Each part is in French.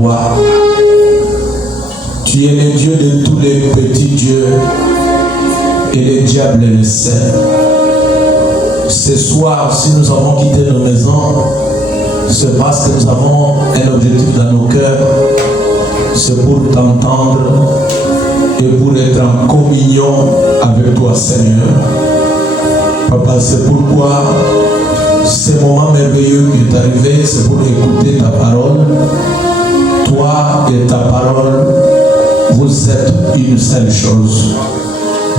rois. Tu es le Dieu de tous les petits dieux et le diable le sait. Ce soir, si nous avons quitté nos maisons, c'est parce que nous avons un objectif dans nos cœurs, c'est pour t'entendre et pour être en communion avec toi, Seigneur. Papa, c'est pourquoi ce moment merveilleux qui est arrivé, c'est pour écouter ta parole. Toi et ta parole, vous êtes une seule chose.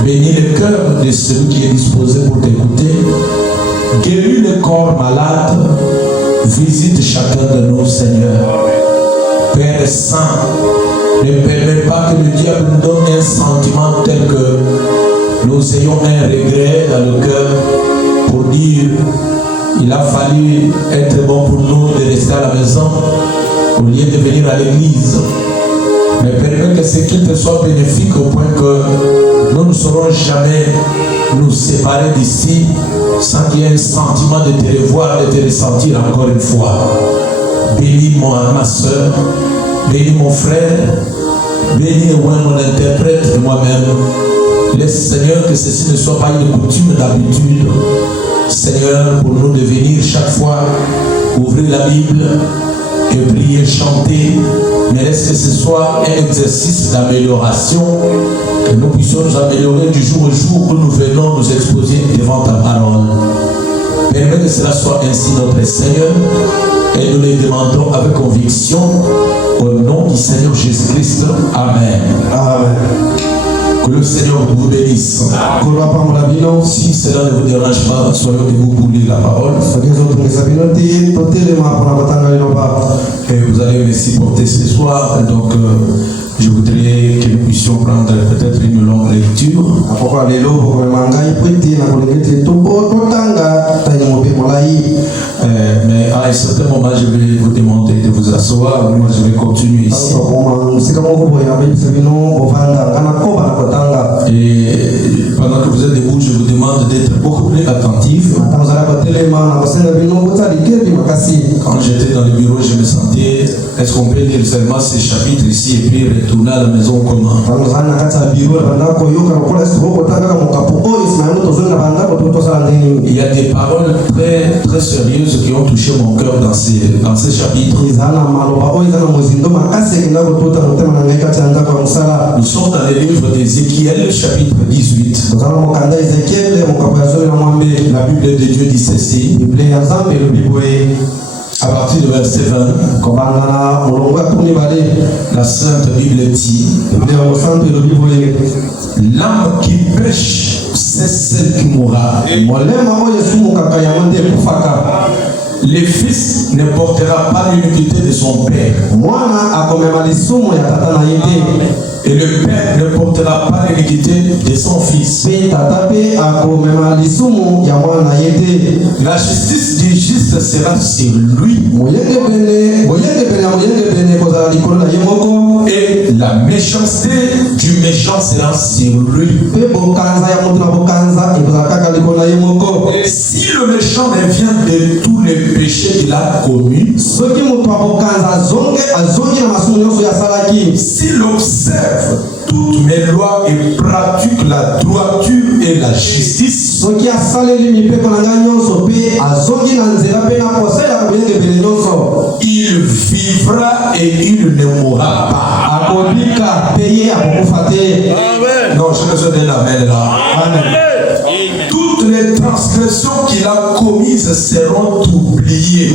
Bénis le cœur de celui qui est disposé pour t'écouter. Guéris le corps malade. Visite chacun de nous, Seigneur. Père Saint, ne permets pas que le diable nous donne un sentiment tel que nous ayons un regret dans le cœur pour dire il a fallu être bon pour nous de rester à la maison au lieu de venir à l'église. Mais permets que ce qui te soit bénéfique au point que nous ne saurons jamais nous séparer d'ici sans qu'il y ait un sentiment de te revoir, de te ressentir encore une fois. Bénis-moi, ma soeur, bénis mon frère, bénis au moins mon interprète et moi-même. Laisse, Seigneur, que ceci ne soit pas une coutume d'habitude. Seigneur, pour nous de venir chaque fois ouvrir la Bible et prier, chanter, mais laisse que ce soit un exercice d'amélioration, que nous puissions nous améliorer du jour au jour où nous venons nous exposer devant ta parole. Permets que cela soit ainsi, notre Seigneur, et nous les demandons avec conviction au nom du Seigneur Jésus-Christ. Amen. Amen. Que le Seigneur vous bénisse. Si cela ne vous dérange pas, soyez debout pour lire la parole. Et vous allez me supporter ce soir. Donc, je voudrais que nous puissions prendre peut-être une longue lecture. Mais à un certain moment, je vais vous demander de vous asseoir. Moi, je vais continuer ici. Et pendant que vous êtes debout, je vous demande d'être beaucoup plus attentif. Quand j'étais dans le bureau, je me sentais, est-ce qu'on peut lire seulement ces chapitres ici et puis retourner à la maison comment? Il y a des paroles très, très sérieuses qui ont touché mon cœur dans ces chapitres. Nous sommes dans le livre d'Ézéchiel, chapitre 18. La Bible de Dieu dit ceci. À partir du verset 20, la Sainte Bible dit: l'âme qui pêche, c'est celle qui mourra. Le fils ne portera pas l'iniquité de son père. Et le père ne portera pas l'iniquité de son fils. La justice du juste sera sur lui. Et la méchanceté du méchant sera sur lui. Et si le méchant revient de tous les péchés qu'il a commis, s'il observe toutes mes lois et pratique la droiture et la justice, il vivra et il ne mourra pas. Non, je besoin d'un amen là. Amen. Toutes les transgressions qu'il a commises seront oubliées.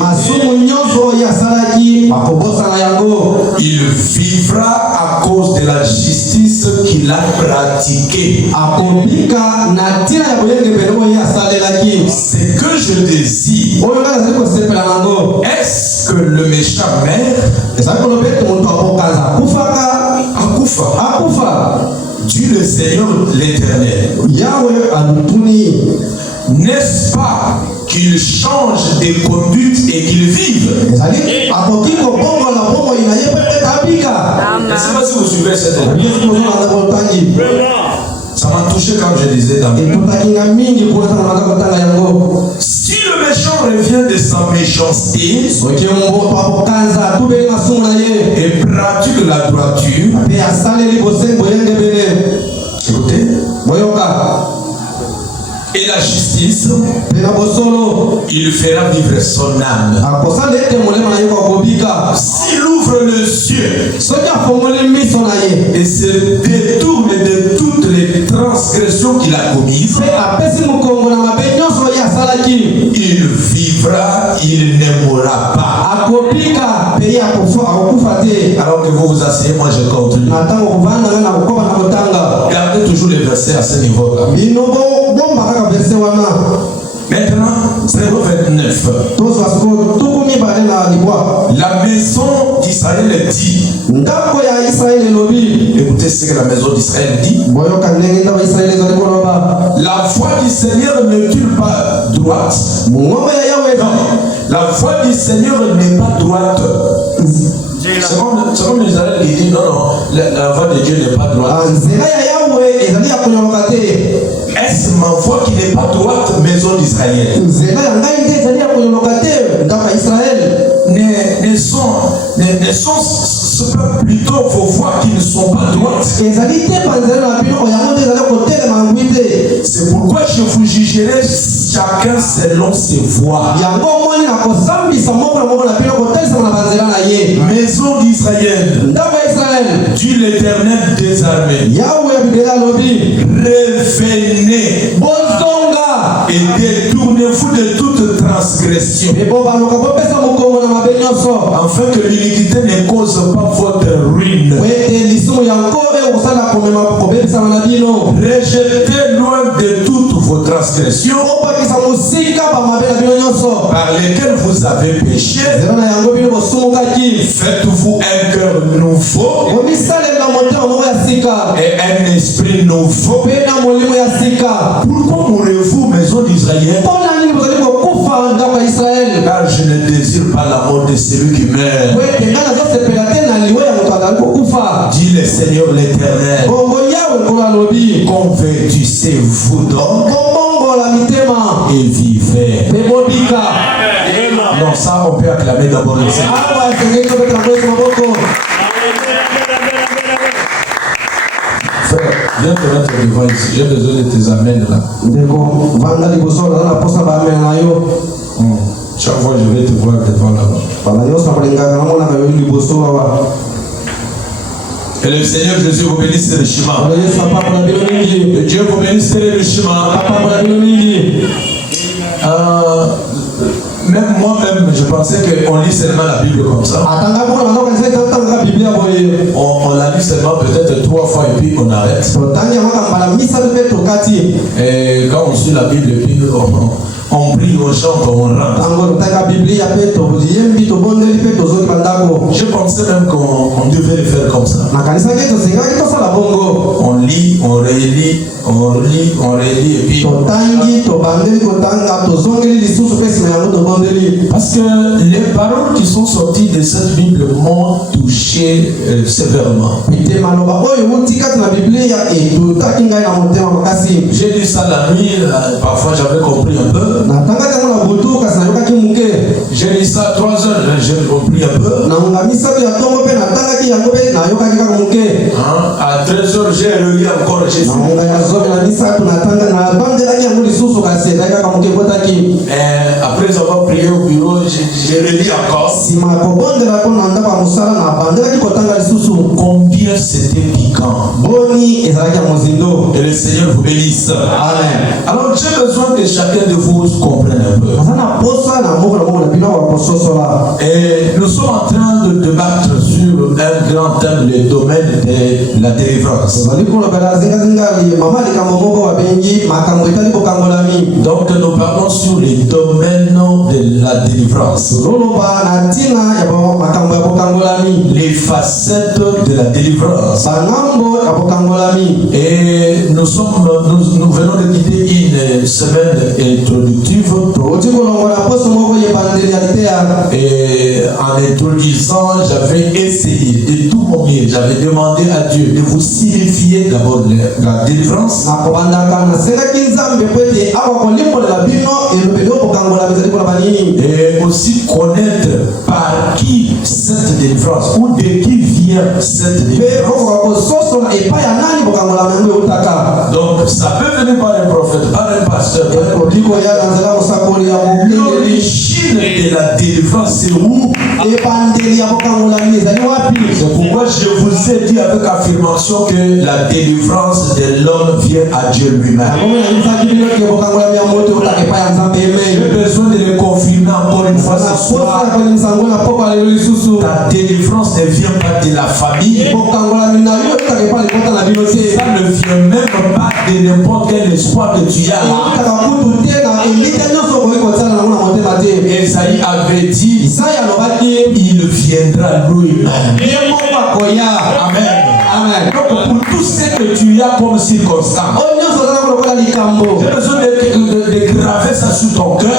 Il vivra à cause de la justice qu'il a pratiquée. Ce que je désire, est-ce que le méchant meurt? Akufa. Dieu le Seigneur l'Éternel. N'est-ce pas qu'il change de conduite et qu'il vive? Je ne sais pas si vous suivez cette idée. Ça m'a touché quand je disais dans si le méchant revient de sa méchanceté et pratique la droiture. Écoutez. Et la justice, il fera vivre son âme. S'il ouvre le cieux et se détourne de toutes les transgressions qu'il a commises, il vivra, il ne mourra pas. Alors que vous vous asseyez, moi je continue. Gardez toujours les versets à ce niveau-là. Maintenant, verset 29. La maison d'Israël dit. Écoutez ce que la maison d'Israël dit. La voix du Seigneur n'est-il pas droite? Non. La voix du Seigneur n'est pas droite. C'est comme Israël qui dit non, la voix de Dieu n'est pas droite. Est-ce ma voix qui n'est pas droite, maison d'Israël? Ne sont pas plutôt vos voix qui ne sont pas droites. C'est pourquoi je vous jugerai chacun selon ses voies. Maison d'Israël, Dieu l'Éternel des armées, revenez et détournez-vous de toute transgression, afin que l'iniquité ne cause pas votre ruine. Rejetez loin de toutes vos transgressions par lesquelles vous avez péché. Faites-vous un cœur nouveau et un esprit nouveau. Pourquoi mourrez-vous, maison d'Israël? Car je ne désire pas la mort de celui qui meurt, dit le Seigneur l'Éternel. Convertissez-vous donc et vivez. Non, ça on peut acclamer d'abord le Seigneur. Frère, viens te mettre devant ici. J'ai besoin de tes amens là. Chaque fois je vais te voir devant là-bas. Que le Seigneur Jésus vous bénisse le chemin. Que Dieu vous bénisse le chemin. Même moi-même, je pensais qu'on lit seulement la Bible comme ça. On la lit seulement peut-être 3 fois et puis on arrête. Et quand on suit la Bible, et puis on prie, on chante, on rentre. Je pensais même qu'on devait le faire comme ça. On lit, on relit, on lit, on relit et puis parce que les paroles qui sont sorties de cette Bible m'ont touché sévèrement. J'ai lu ça la nuit, parfois j'avais compris un peu. J'ai lu ça 3 heures, j'ai compris un peu. À 13 heures, j'ai relu encore. Après avoir prié au bureau, j'ai relu encore. Combien c'était piquant. Et le Seigneur vous bénisse. Amen. Alors j'ai besoin que chacun de vous comprenne un peu. Et nous sommes en train de débattre sur un grand thème, le domaine de la délivrance. Donc nous parlons sur les domaines de la délivrance. Les facettes de la délivrance. Et nous venons de quitter une semaine introductive. Et en introduisant, j'avais essayé de tout mon mieux. J'avais demandé à Dieu de vous signifier d'abord la délivrance. Et aussi connaître par qui cette délivrance ou de qui vient cette délivrance. Donc ça peut venir par un prophète, par un pasteur. L'origine de la délivrance, c'est où? C'est pourquoi je vous ai dit avec affirmation que la délivrance de l'homme vient à Dieu lui-même. J'ai besoin de le confirmer encore une fois ce soir. Ta délivrance ne vient pas de la famille. Ça ne vient même pas de n'importe quel espoir que tu as. Esaïe avait dit, il viendra lui-même. Amen. Amen. Donc pour tout ce que tu as comme circonstance, j'ai besoin de graver ça sous ton cœur.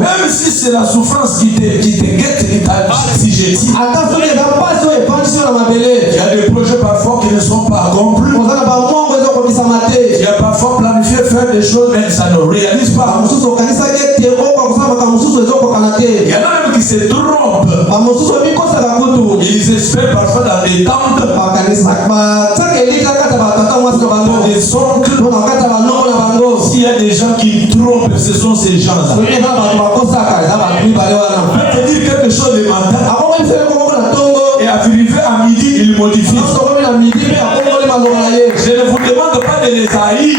Même si c'est la souffrance qui te guette, qui t'a assujetti. Il y a des projets parfois qui ne sont pas accomplis. Il y a parfois planifié faire des choses, mais ça ne réalise pas. Il y en a même qui se trompent. Ils espèrent parfois dans des tentes, dans des centres. S'il y a des gens qui trompent, ce sont ces gens-là. Je vais te dire quelque chose le matin. Et arrivé à midi, il modifie. Je ne vous demande pas de les haïr.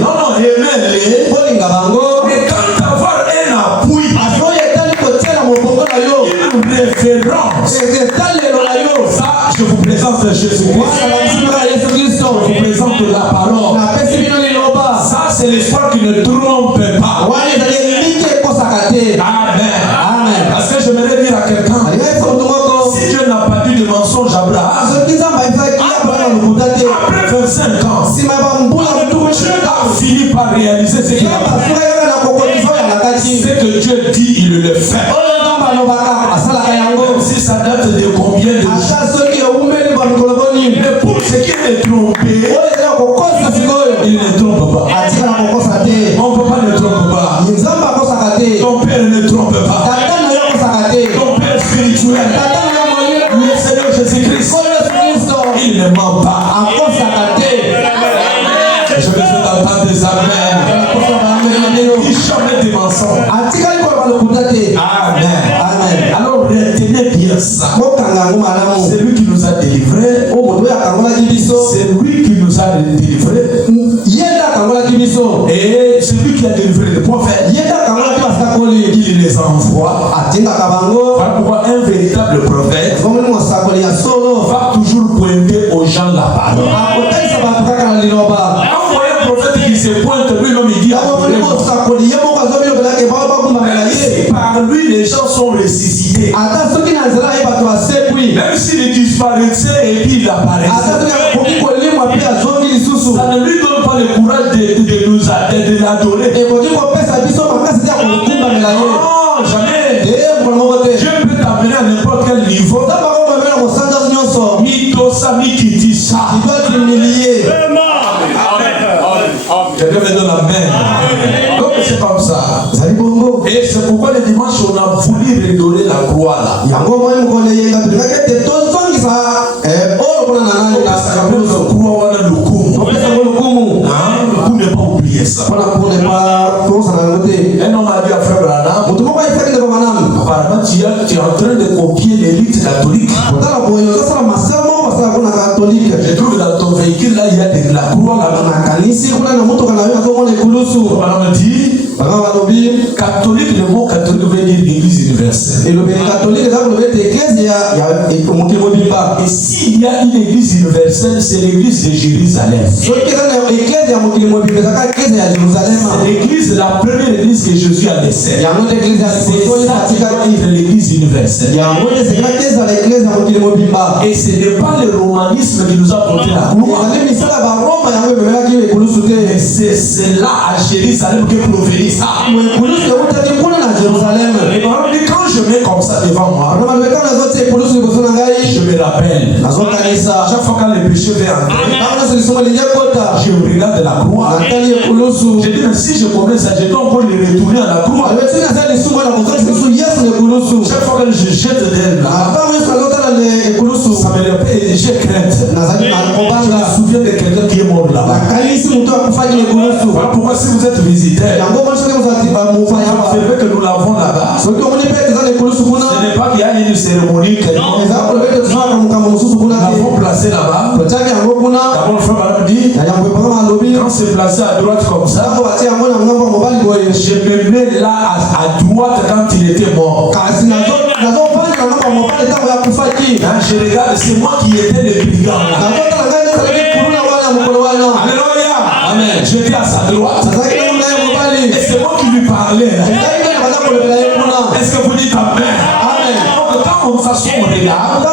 Non, aimez-les. Mais quand avoir un appui, une référence, ça, je vous présente Jésus-Christ. Je vous présente la parole. Ça, c'est l'espoir qui ne trompe pas. Amen. Parce que j'aimerais dire à quelqu'un, si Dieu n'a pas dit de mensonge à Abraham, après 25 ans, Dieu a fini par réaliser ce qu'il a fait. Ce que Dieu dit, il le fait. Même si ça date de combien de jours. Mais pour ce qui est trompé, il ne trompe pas. Mon papa ne trompe pas. Ton père ne trompe pas. Ton père spirituel, le Seigneur Jésus-Christ, il ne ment pas. Je veux entendre des amens. Il jamais des mensonges. Amen. Alors retenez bien ça. C'est lui qui nous a délivrés. C'est lui qui nous a délivrés. Et c'est lui qui a délivré les prophètes. Il les envoie. Voilà pourquoi un véritable prophète va toujours pointer aux gens la parole. Envoyer un prophète qui se pointe, lui-même il dit par lui les gens sont ressuscités. Même s'il disparaissait et puis il apparaissait, ça ne lui donne pas le courage de l'adorer. Non, jamais. Dieu peut t'amener à n'importe quel niveau. Ni Tosa, ni Kitisa. Quelqu'un me donne la main. Donc c'est comme ça. Et c'est pourquoi le dimanche on a voulu redorer la croix là. Pour ne pas oublier ça. Un homme a dit à frère Branham, apparemment tu es en train de copier l'élite catholique. Je trouve que dans ton véhicule là il y a de la croix là-bas. On dit catholique, le mot catholique veut dire l'église universelle. Et s'il y a une église universelle, c'est l'église de Jérusalem. C'est l'église, la première église que Jésus a laissée. C'est l'église universelle. Et ce n'est pas le romanisme qui nous a porté la croix. Mais c'est là à Jérusalem que provient ça. Et quand je mets comme ça devant moi, je me rappelle. Chaque fois que les péchés viennent entrer, je regarde la croix. Je dis, mais si je commets ça, je dois encore les retourner à la croix. Chaque fois que je jette d'elle là, ça me rappelle et j'ai crainte. Je me souviens de quelqu'un qui est mort là. Voilà pourquoi si vous êtes visiteur, observez que nous l'avons là-bas. Ce n'est pas qu'il y a une cérémonie quelconque. Nous l'avons placé là-bas. D'abord le frère Madame dit, quand c'est placé à droite comme ça, je me mets là à droite quand il était mort. Je regarde, c'est moi qui étais le brigand là. Alléluia. Amen. J'étais à sa droite. Et c'est moi qui lui parlais là. Est-ce que vous dites amen? Amen. Donc quand on façon on regarde,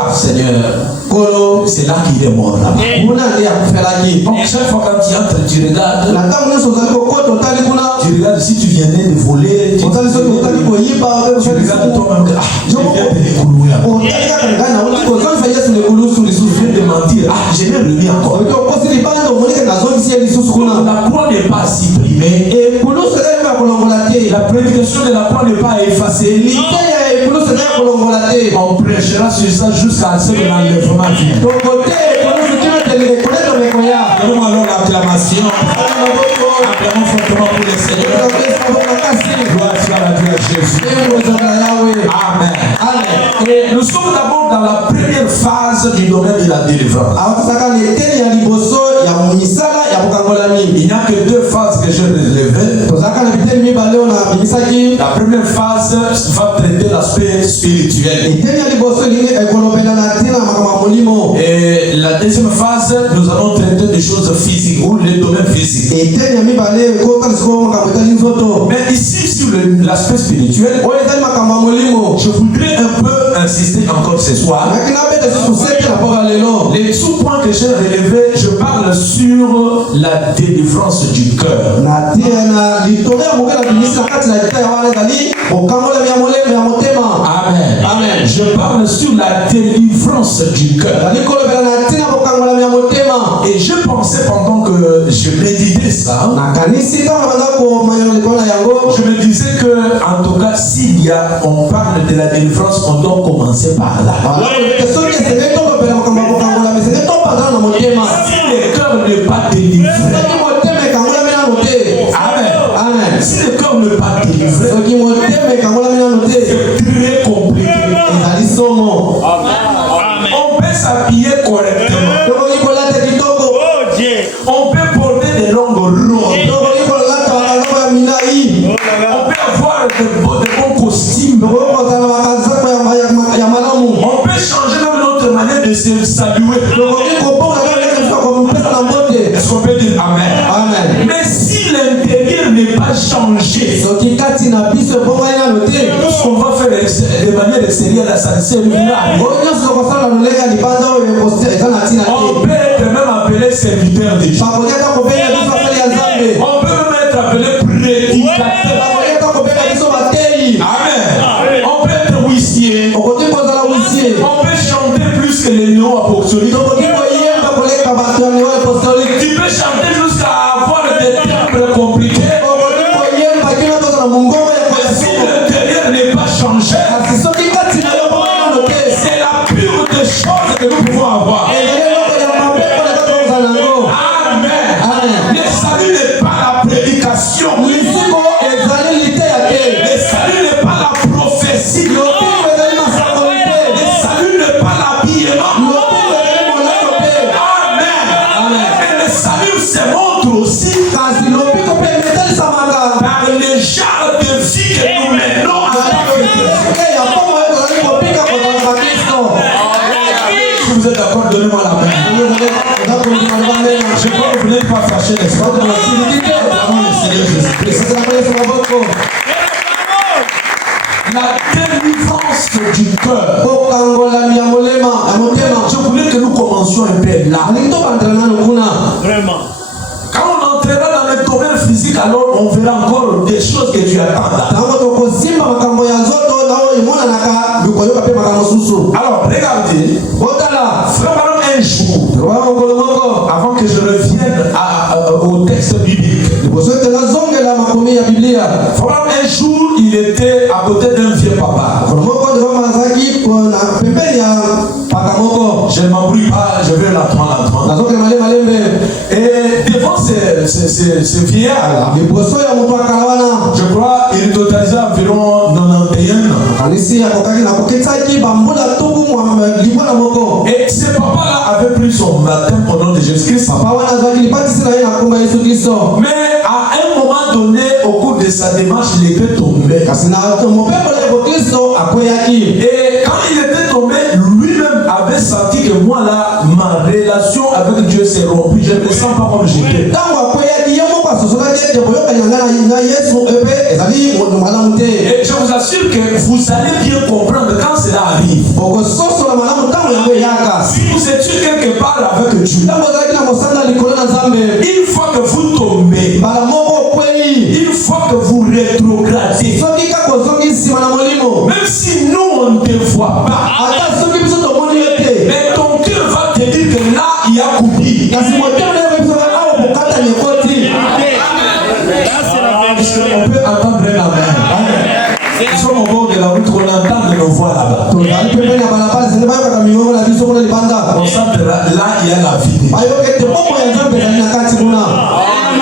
ah Seigneur, c'est là qu'il est mort là. Donc chaque fois quand tu entres, tu regardes. Tu regardes si tu venais de voler. Tu regardes toi-même. Ah, je viens de découler. Je viens de mentir. Ah, je l'ai remis encore. La croix n'est pas supprimée. La prédication de la croix n'est pas effacée. On prêchera sur ça jusqu'à ce que l'enlèvement vienne. Donnons alors l'acclamation. Acclamons fortement pour le Seigneur. Gloire soit la Dieu Jésus. Amen. Et nous sommes d'abord dans la première phase du domaine de la délivrance. Il n'y a que deux phases que j'ai relevées. La première phase va traiter l'aspect spirituel. Et la deuxième phase, nous allons traiter des choses physiques ou les domaines physiques. Mais ici, sur l'aspect spirituel, je voudrais un peu insister encore ce soir. Les sous-points que j'ai relevés, je parle sur la délivrance du cœur. Amen. Amen. Je parle sur la délivrance du cœur. Et je pensais pendant que je méditais ça, je me disais que, en tout cas, s'il y a, on parle de la délivrance, on doit commencer par là. Si le cœur n'est pas délivré, amen. Amen. Si le cœur n'est pas délivré, c'est très compliqué. On peut s'habiller correctement. On peut porter des longues robes. On peut avoir de bons costumes. On peut changer même notre manière de se saluer. Est-ce qu'on peut dire amen? Amen. Mais si l'intérieur n'est pas changé, tout ce qu'on va faire de manière extérieure, ça ne servira à rien. On peut être même appelé serviteur de Dieu. On peut même être appelé prédicateur. Amen. On peut être huissier. On peut chanter plus que les numéros apostoliques. Tu peux chanter jusqu'à avoir des temples compliqués. Mais si l'intérieur n'est pas changé, c'est la pure des choses que nous pouvons avoir. Amen. Le salut n'est pas la prédication. Le salut n'est pas la prophétie. Le salut n'est pas l'habillement. Se montre aussi par le genre de vie que nous menons Si vous êtes d'accord, donnez-moi la main. Je crois que vous n'êtes pas fâché, n'est-ce pas? La délivrance du cœur. Je voulais que nous commencions un peu là. Vraiment. Quand on entrera dans le domaine physique, musique, alors on verra encore des choses que tu attends là. Alors, regardez. Vraiment un jour, avant que je revienne au texte biblique. Vraiment un jour, il était à côté d'un vieux papa. Je ne m'embrouille pas, je vais lentement. Et devant ce vieillard-là, je crois qu'il totalisait environ 91 ans. Et ce papa-là avait pris son baptême au nom de Jésus-Christ. Mais à un moment donné, au cours de sa démarche, il était tombé. Et quand il était tombé, lui-même avait senti que moi là, ma relation avec Dieu s'est rompue. Je ne me sens pas comme j'étais. Et je vous assure que vous allez bien comprendre quand cela arrive. Si vous étiez quelque part avec Dieu, une fois que vous tombez, une fois que vous rétrogradez, même si nous on ne te voit pas, mais ton cœur va te dire que là il y a coupé. On peut entendre un amen. Nous sommes au bord de la route, on entend de nos voix là-bas. On sent là il y a la vie.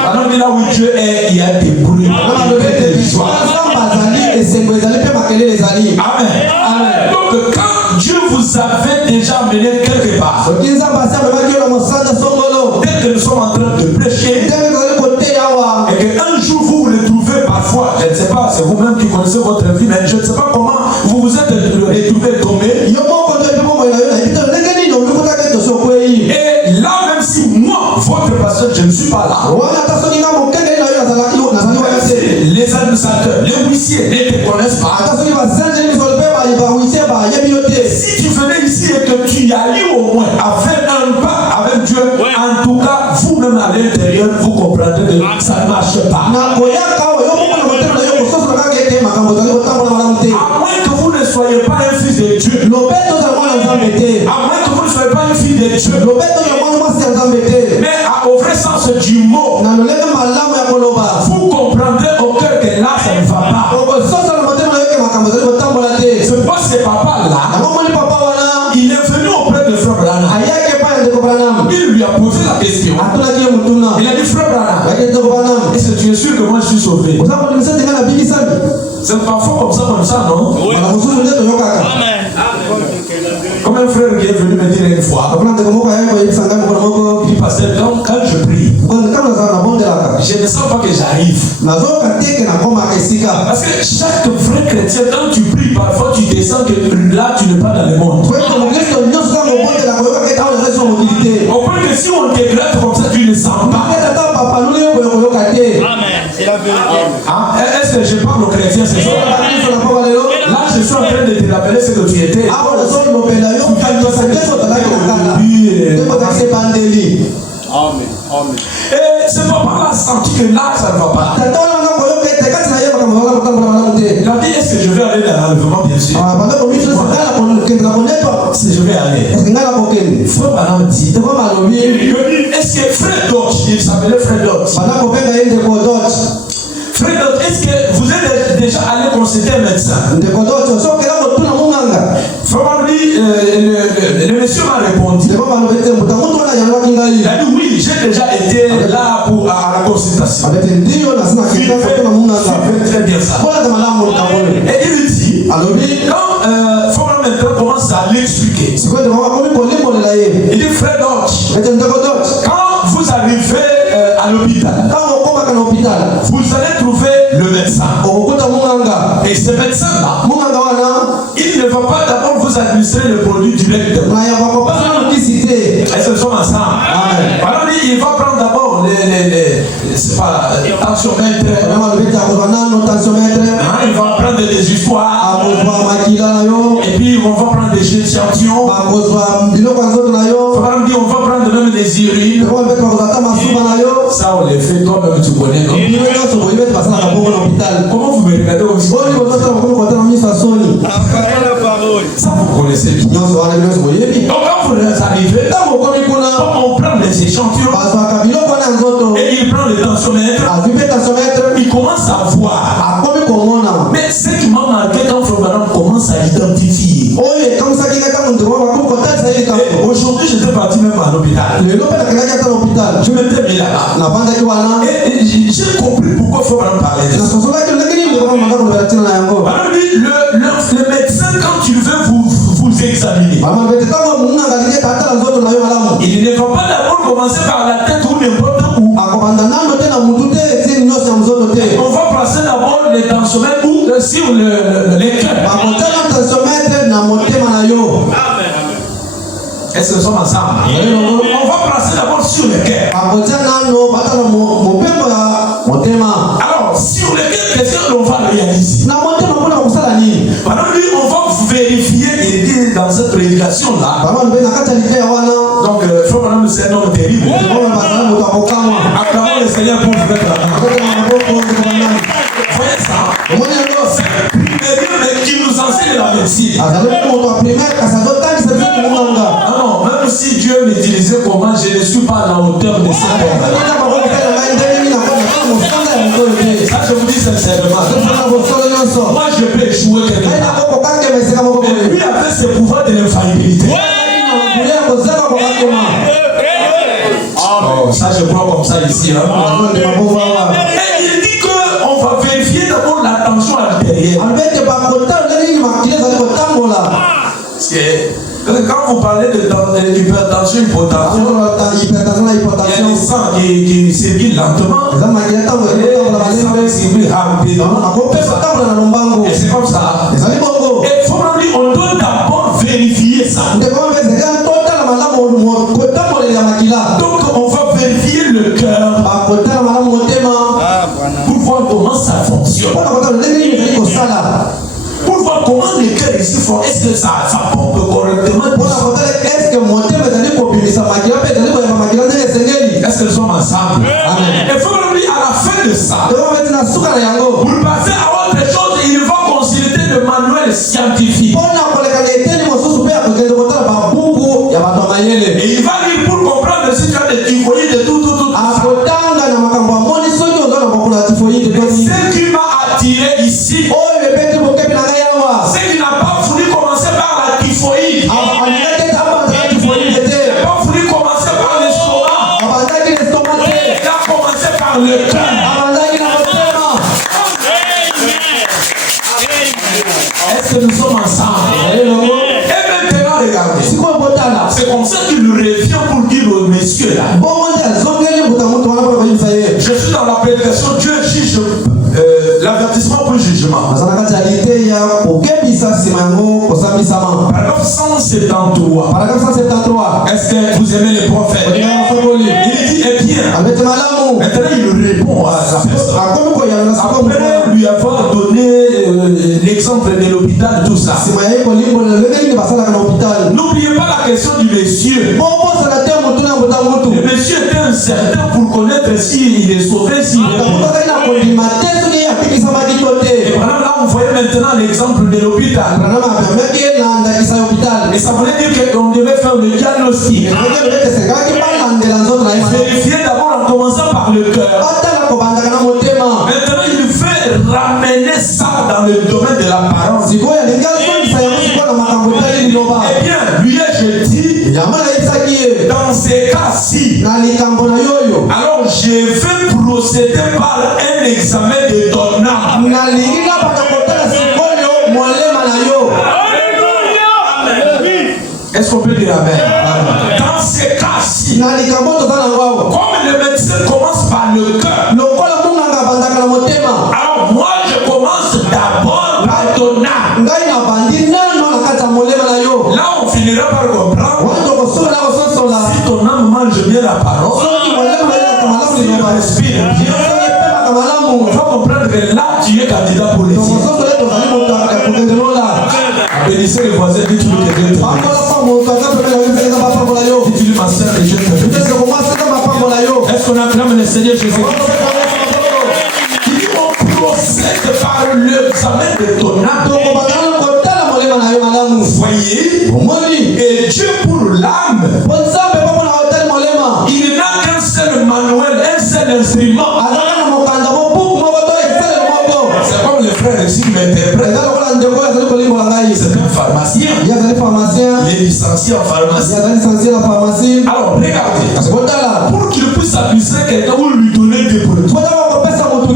Alors là où Dieu est, il y a des bruits, des joies. Amen. Donc quand Dieu vous avait déjà amené quelque part, dès que nous sommes en train de prêcher, et qu'un jour vous vous retrouvez parfois, je ne sais pas, c'est vous-même qui connaissez votre vie, mais je ne sais pas comment vous vous êtes retrouvé tombé. Et là, même si moi, votre pasteur, je ne suis pas là, les administrateurs, les huissiers ne te connaissent pas. Si tu venais ici et que tu y allais au moins à faire un pas avec Dieu, en tout cas, vous-même à l'intérieur, vous comprendrez que ça ne marche pas. À moins que vous ne soyez pas un fils de Dieu. À moins que vous ne soyez pas une fille de Dieu. Mais au vrai sens du mot, vous comprendrez au cœur que là, ça ne va pas. C'est pas ce papa-là. Il est venu auprès de Frère Branham. Il lui a posé la question. Il a dit, Frère Branham, est-ce que tu es sûr que moi je suis sauvé? C'est parfois comme ça, non? Oui. Amen. Comme un frère qui est venu me dire une fois, il dit, pasteur, quand je prie, je ne sens pas que j'arrive. Parce que chaque vrai chrétien, quand tu pries, parfois tu te sens que là tu n'es pas dans le monde. Au point que si on te regrette comme ça, tu ne sens pas. Amen. C'est la vérité. Est-ce que je parle aux chrétiens ce soir? Là, je suis en train de te rappeler ce que tu étais. Amen. Et ce papa-là a senti que là, ça ne va pas. Il a dit, est-ce que je vais aller dans l'enlèvement, bien sûr? Si je vais aller. Frère Branham dit, est-ce que Frère Dodge, il s'appelait Frère Dodge. Frère Dodge, est-ce que vous êtes déjà allé consulter un médecin? Frère dit, le monsieur m'a répondu. Il a dit oui, j'ai déjà été là à la consultation. Il fait très bien ça. Et il lui dit, quand Frère maintenant commence à l'expliquer, il dit, Frère Dodge, quand vous arrivez à l'hôpital, vous allez trouver le médecin. Et ce médecin-là, il ne va pas d'abord vous administrer le produit direct. Est-ce que nous sommes ensemble? Alors il va prendre d'abord c'est pas tensiomètre. Il va prendre des histoires. Et puis on va prendre des échantillons. On va prendre même des urines. ça on les fait, toi-même tu connais. Comment vous me regardez aussi? Ça vous connaissez bien. Donc quand vous arrivez, on prend les échantillons et il prend le tensiomètre, il commence à voir. Mais ce qui m'a marqué quand Frère commence à identifier. Aujourd'hui j'étais parti même à l'hôpital. Je m'étais mis là-bas. Et j'ai compris pourquoi Frère parlait de ça. Le médecin, quand il veut vous examiner, il ne va pas d'abord commencer par la tête ou n'importe où. On va placer d'abord les tensiomètres ou sur les cœurs. Est-ce que nous sommes ensemble? On va placer d'abord sur les cœurs. Alors, sur les cœurs, qu'est-ce qu'on va réaliser? Maintenant, lui, on va vérifier et dire dans cette prédication-là. Donc, il faut que nous c'est un homme terrible. Acclamons le Seigneur pour vous mettre là. Voyez ça? C'est le mais qui nous enseigne la médecine. Non, même si Dieu m'utilisait comment, je ne suis pas à la hauteur de cette homme. Ça, je vous dis sincèrement. Moi, je peux échouer quelque part. Mais lui avait ce pouvoir de l'infaillibilité. Oh, ça, je crois comme ça ici. Hein. Et il dit qu'on va vérifier d'abord la tension artérielle. Quand vous parlez d'hypertension, hypotension, il y a le sang qui circule lentement. Et le sang circule rapidement. Et c'est comme ça. Et faut dire, on doit d'abord vérifier ça. Donc on va vérifier le cœur pour voir comment ça fonctionne. Pour voir comment les cœurs ici font. Est-ce que ça pompe correctement? Est-ce que nous sommes ensemble? Amen. Il faut dire à la fin de ça, pour passer à autre chose, il va consulter le manuel scientifique. Et il va lire pour comprendre si tu as des typhoïdes de tout. Ce qui m'a attiré ici, c'est qu'il n'a pas voulu commencer par la typhoïde. Il n'a pas voulu commencer par l'estomac. Il a commencé par le cœur. Est-ce que nous sommes ensemble? Et maintenant, regardez. C'est comme ça qu'il revient pour dire aux messieurs là. Je suis dans la prédication, Dieu juge l'avertissement pour le jugement. Paragraphe 173. Est-ce que vous aimez les prophètes? Il dit, eh bien. Maintenant, il répond à sa personne. Après lui avoir donné l'exemple de l'hôpital, tout ça. N'oubliez pas la question du monsieur. Le monsieur était incertain pour connaître s'il est sauvé, s'il est mort. Et là, on voyait maintenant l'exemple de l'hôpital. Et ça voulait dire qu'on devait faire le diagnostic. Vérifier d'abord en commençant par le cœur. Maintenant, il fait ramener ça dans le domaine de la parole. Eh bien, lui ai-je dit, dans ces cas-ci, alors je vais procéder par un examen d'étonnement. Est-ce qu'on peut dire amen? Dans ces cas-ci, comme le médecin commence par le cœur, alors moi je commence d'abord par ton âme. Là on finira par comprendre. Si ton âme mange bien la parole, si tu respires bien, on va comprendre que là tu es candidat pour les cieux. Bénissez les voisins, dites-lui que Dieu t'aime. Dites-lui ma soeur et je t'aime. Est-ce Est-ce qu'on acclame le Seigneur Jésus-Christ? Il dit on procède par l'examen de ton âme. Vous voyez? Et Dieu pour l'âme, il n'a qu'un seul manuel, un seul instrument. C'est comme les frères ici qui m'interprètent. C'est un pharmacien. Il est licencié en pharmacie. Alors regardez, pour qu'il puisse abuser quelqu'un ou lui donner des produits,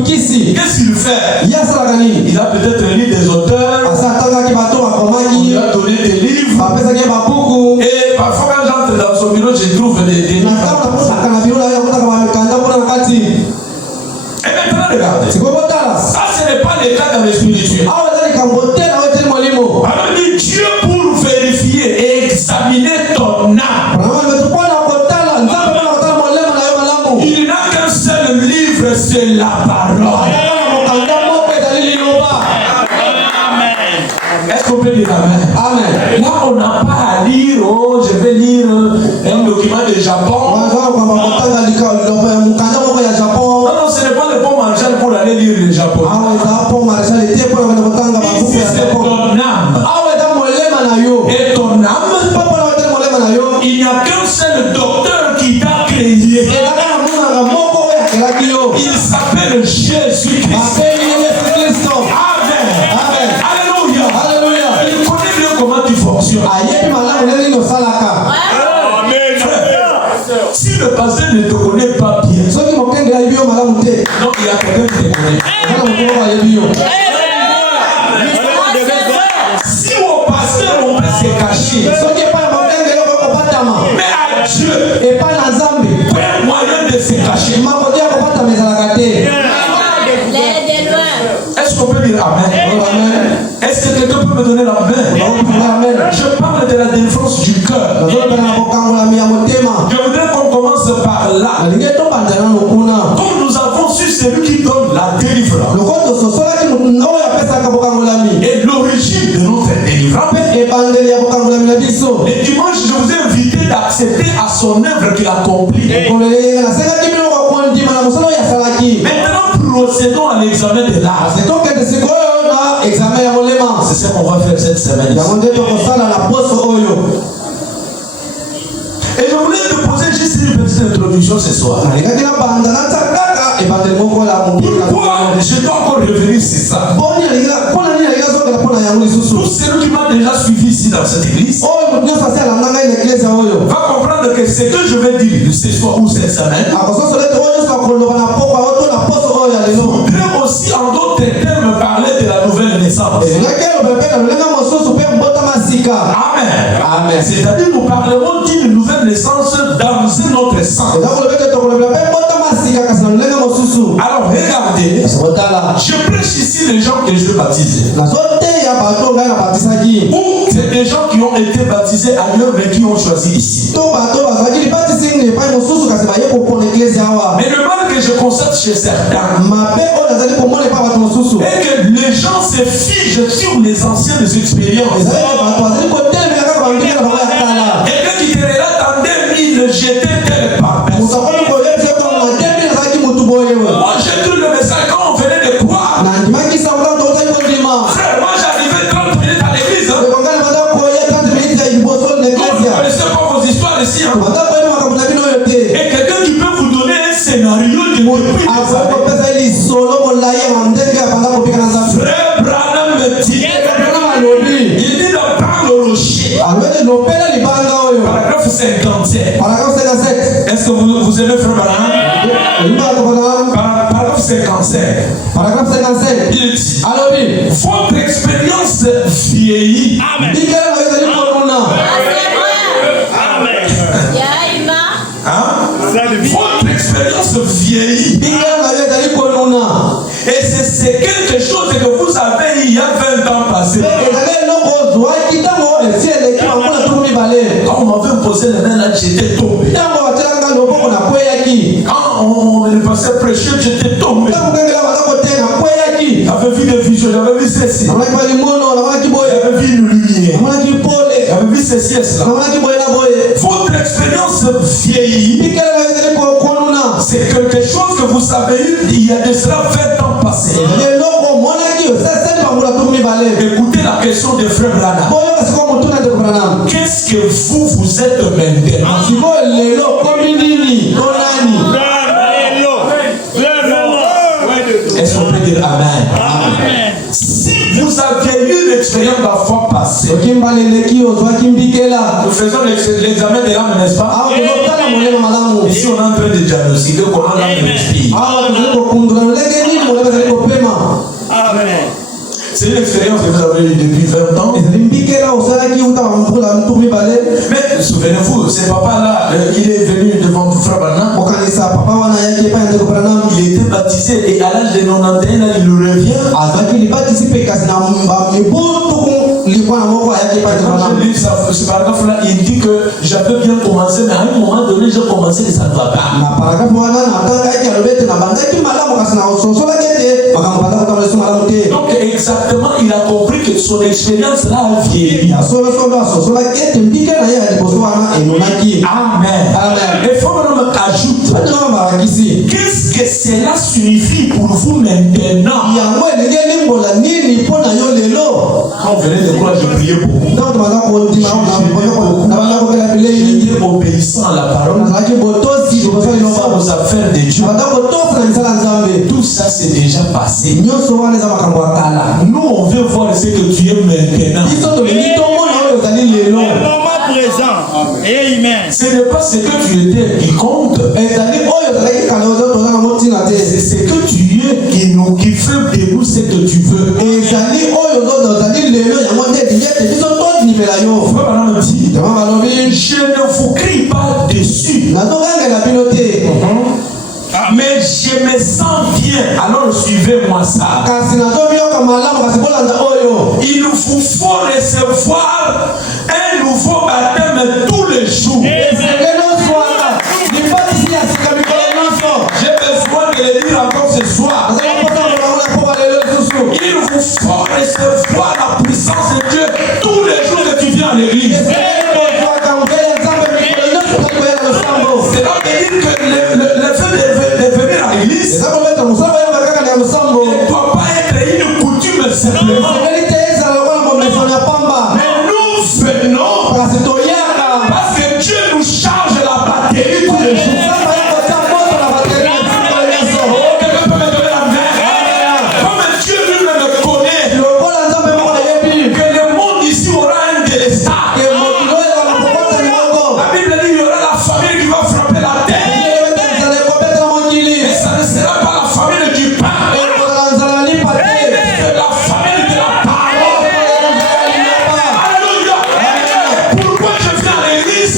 qu'est-ce qu'il fait? Il a peut-être lu des auteurs, on lui a donné des livres, et parfois quand j'entre dans son bureau, je trouve des livres. Et maintenant regardez, ça ce n'est pas le cas dans le spirituel. Alors Dieu pour vérifier et examiner ton âme, il n'a qu'un seul livre, c'est la parole. Est-ce qu'on peut dire amen? Amen. Là, on n'a pas à lire, oh, je vais lire un document de Japon. Non, ce n'est pas le bon Marshall pour aller lire le Japon. Ici, c'est ton âme. Et ton âme, il n'y a qu'un seul docteur qui t'a créé. Il s'appelle Jésus-Christ. Amen. Alléluia. Il connaît bien comment tu fonctionnes. Si le pasteur ne te connaît pas bien, donc il y a quelqu'un qui te connaît. Si au pasteur on peut se cacher, mais à Dieu, quel moyen de se cacher? Est-ce qu'on peut dire amen? Est-ce que quelqu'un peut me donner la main? Je parle de la défense du cœur. Je voudrais qu'on commence par là. Comme nous avons su celui qui donne la délivrance et l'origine de notre délivrance, le dimanche, je vous ai invité d'accepter à son œuvre qu'il accomplit. Maintenant, procédons à l'examen de l'âme. C'est ce qu'on va faire cette semaine. Et je voulais te poser juste une petite introduction ce soir. Pourquoi je dois encore revenir sur ça? Tout celui qui m'a déjà suivi ici dans cette église va comprendre que ce que je vais dire ce soir ou cette semaine, je voudrais aussi en d'autres termes parler de la nouvelle naissance. Amen. C'est-à-dire nous parlerons d'une nouvelle naissance dans un autre sens. Alors regardez, je prêche ici les gens que je vais baptiser. Ou c'est des gens qui ont été baptisés ailleurs mais qui ont choisi ici. Mais le mal que je constate chez certains est que les gens se figent sur les anciennes expériences. Quelqu'un qui te relate en 2000, j'étais tel part. Moi j'ai tout le message quand on venait de croire. Frère, moi j'arrivais 30 minutes à l'église. Vous ne connaissez pas vos histoires ici. Et quelqu'un qui peut vous donner un scénario de depuis Frère Branham me dit, il dit de prendre le rocher. Paragraphe 57. Est-ce que vous aimez Frère Branham? Paragraphe 57. Il dit, votre expérience vieillit. Amen. Votre expérience vieillit. Et c'est quelque chose que vous avez il y a 20 ans passé. Quand on m'avait posé les mains là, j'étais tombé. Quand on est passé prêcher, j'étais tombé. J'avais vu des visions, j'avais vu ceci. J'avais vu une lumière. J'avais vu ceci et cela. Votre expérience vieillit. c'est quelque chose que vous avez eu il y a de cela 20 ans passés. Écoutez la question de frère Branham. Qu'est-ce que vous êtes maintenant? Est-ce qu'on peut dire Amen? Si vous aviez eu l'expérience de la fois passée, nous faisons l'examen de l'âme, n'est-ce pas? Ici on est en train de diagnostiquer comment l'âme respire. C'est une expérience que vous avez eue depuis 20 ans. Mais souvenez-vous, ce papa-là, il est venu devant frère Branham. Il était baptisé et à l'âge de 91 ans, il revient. Quand je lis ce paragraphe-là, il dit que j'avais bien commencé, mais à un moment donné, j'ai commencé et ça ne va pas. Donc exactement, il a compris que son expérience là a vieilli. Amen. Et il faut maintenant ajouter. Qu'est-ce que cela signifie pour vous maintenant? Quand vous venez de croire, je priais beaucoup. J'étais obéissant à la parole. Obéissant aux affaires de Dieu. Tout ça c'est déjà passé. Nous on veut voir ce que tu es maintenant. Ce n'est pas ce que tu étais qui compte. C'est ce que tu es qui fait de nous ce que tu veux. Je ne vous crie pas dessus. Mais je me sens bien. Alors suivez-moi ça. Il nous faut recevoir un nouveau baptême tous les jours. J'ai besoin de le dire encore ce soir. Il vous faut recevoir la puissance de Dieu tous les jours que tu viens à l'église. Cela veut dire que le fait de venir à l'église ne doit pas être une coutume simplement. Mais nous venons parce que Dieu nous charge la batterie tous les jours. Comme Dieu lui-même me connaît, que le monde ici aura un délestat. La Bible dit qu'il y aura la famille qui va frapper la terre. Et ça ne sera pas la famille du pain. C'est la famille de la parole. Alléluia. Pourquoi je viens à l'église?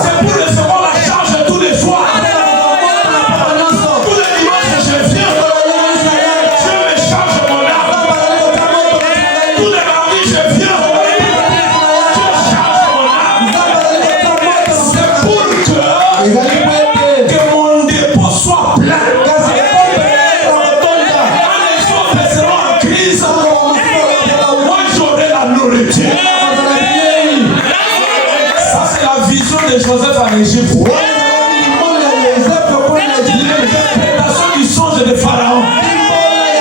C'est pour recevoir la charge tous les soirs. Tous les dimanches je viens. Je me charge mon âme. Tous les mardis je viens. Je charge mon âme. C'est pour que mon dépôt soit plein. Quand les autres seront en crise, moi j'aurai la nourriture. Ça c'est la vision de Joseph en Égypte. L'interprétation du songe de Pharaon.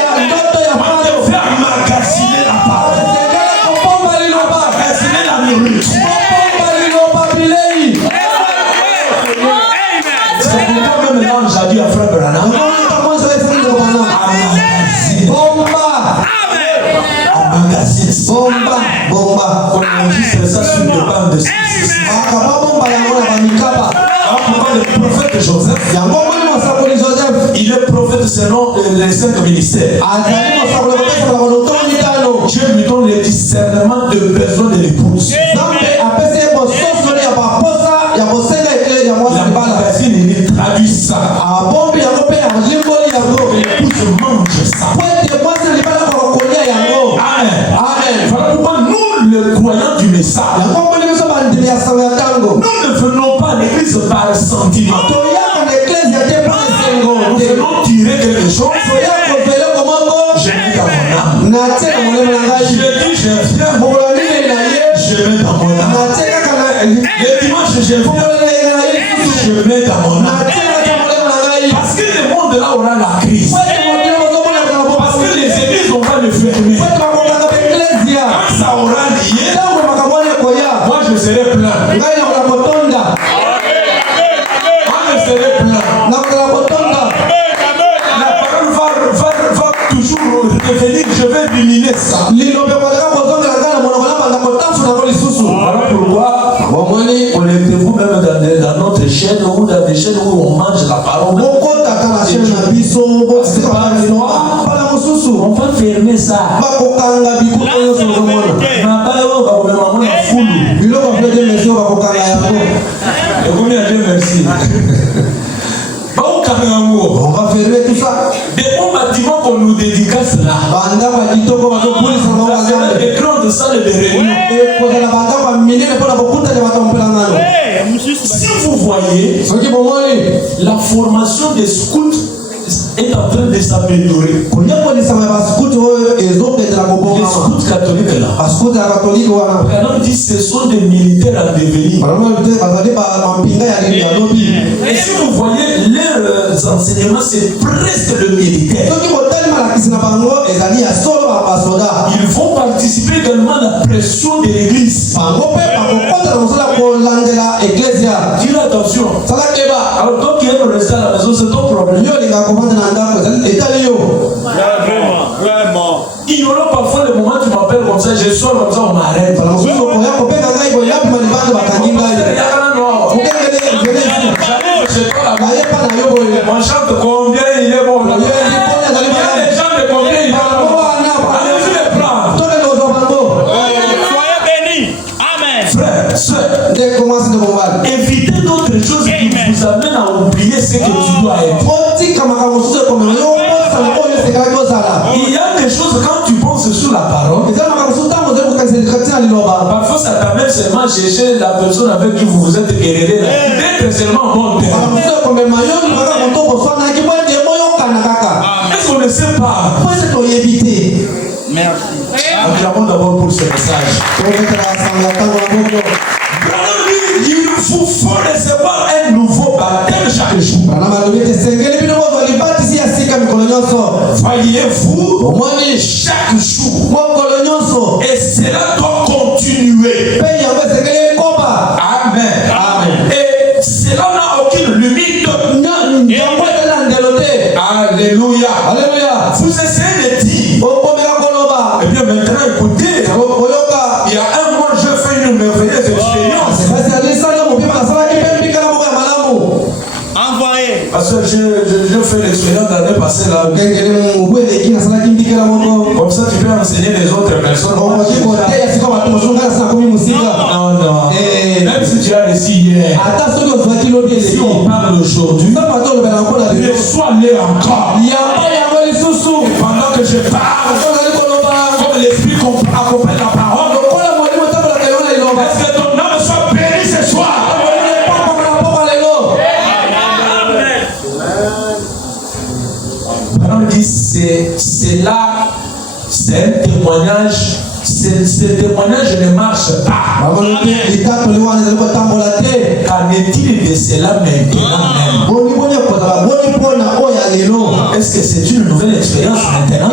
On devait emmagasiner la parole. Emmagasiner la nourriture. C'est pourquoi même l'ange a dit à frère Branham, emmagasine ça. On enregistre ça sur une bande de 6. Alors pourquoi le prophète Joseph, il est prophète selon les 5 ministères. Dieu lui donne le discernement de besoin de l'épouse. La magazine, il traduit ça. L'épouse mange ça. Amen. Voilà pourquoi nous, les croyants du message, nous ne venons pas à l'église par sentiment. Nous venons tirer quelque chose. Je mets dans mon âme. Je dis, je viens. Je mets dans mon âme. Le dimanche, je viens. Je mets dans mon âme. de là aura la crise. Parce que les églises vont pas le fermer. Quand ça aura lié, moi je serai plein. Moi je serai plein. La parole va toujours revenir, je vais éliminer ça. Voilà pourquoi connectez-vous même dans notre chaîne ou dans des chaînes où on mange la parole. On va fermer ça. Merci. On va fermer tout ça. Des bons bâtiments qu'on nous dédicace là. Des grandes salles de réunion. Si vous voyez, la formation des scouts est en train de s'améliorer. Les scouts catholiques là. On dit ce sont des militaires à devenir. Et si vous voyez leurs enseignements, c'est presque le militaire. Ils vont participer également à la pression de l'église. Dis attention. Alors toi qui es resté à la maison, c'est ton problème. Ignorant parfois le moment où tu m'appelles comme ça, je sors comme ça, on m'arrête. On chante combien il est bon. Il y a des gens de combien il est bon. Allez-y les prendre. Soyez bénis. Amen. Frère, soeur, évitez d'autres choses qui vous amènent à oublier ce que tu dois être. Il y a des choses quand tu penses sur la parole. Parfois ça t'amène seulement à chercher la personne avec qui vous vous êtes querellé. D'être seulement bon terme. Est-ce qu'on ne sait pas? Merci. Acclamons d'abord pour ce message. Il vous faut recevoir un nouveau baptême chaque jour. Voyez-vous chaque jour. Et cela doit continuer. Amen. Et cela n'a aucune limite. Alléluia. Vous essayez de dire. Et bien maintenant écoutez. Il y a un mois je fais une merveilleuse expérience. Envoyez. Parce que je fais l'expérience l'année passée là. Comme ça tu peux enseigner les autres personnes. Non. Même si tu as réussi hier. Si on parle aujourd'hui, reçois-les encore. Et pendant que je parle, comme l'esprit accompagne la parole, est-ce que ton âme soit béni ce soir? On dit c'est là, c'est un témoignage. Ce témoignage ne marche pas. Qu'en est-il de cela maintenant même? Est-ce que c'est une nouvelle expérience maintenant?